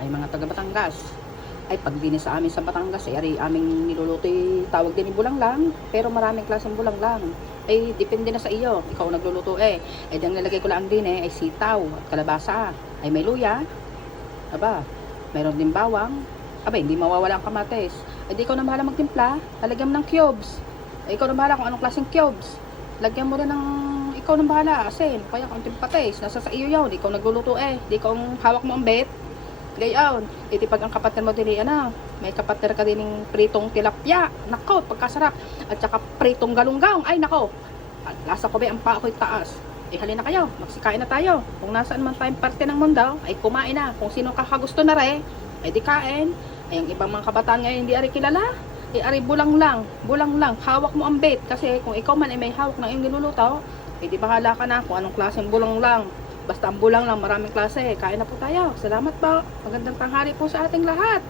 Ay mga taga Batangas. Ay pag din sa amin sa Batangas ay ari aming niluluto tawag din bulang lang, pero maraming klaseng bulang lang. Ay depende na sa iyo, ikaw ang nagluluto eh. Ay ang nilagay ko lang din ay sitaw at kalabasa. Ay may luya. Aba, mayroon din bawang. Aba, hindi mawawala ang kamatis. Ay di ikaw na bahala magtimpla, lalagyan mo ng cubes. Ay ikaw na bahala kung anong klaseng cubes. Lagyan mo rin ng ikaw nang bahala, asin, kaya kaunting patis, nasa sa iyo yun, ikaw nagluluto eh, di ikaw ang hawak mo ang bet, gayon, iti pag ang kapatid mo din may kapatid ka din ng pritong tilapia, nako, pagkasarap, at saka pritong galunggong, ay nako, at lasa ko ba ang pa ako'y taas, halina kayo, magsikain na tayo, kung nasaan man tayong parte ng mundo, ay kumain na, kung sino kakagusto na rin, ay di kain, ay ang ibang mga kabataan ngayon hindi ari kilala, ari bulang lang, hawak mo ang bet, kasi kung ikaw man ay may hawak ng iyong niluluto, di bahala ka na kung anong klaseng bulang lang. Basta ang bulang lang, maraming klase. Kain na po tayo. Salamat po. Magandang tanghali po sa ating lahat.